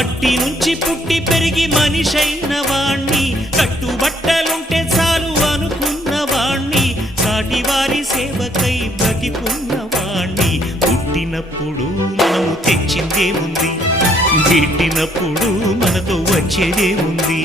మట్టి నుంచి పుట్టి పెరిగి మనిషైన వాణ్ణి, కట్టుబట్టలుంటే చాలు అనుకున్న వాణ్ణి, సాటివారి సేవకై బ్రతికున్న వాణ్ణి. పుట్టినప్పుడు మనము తెచ్చిందే ఉంది, గిట్టినప్పుడు మనతో వచ్చేదే ఉంది.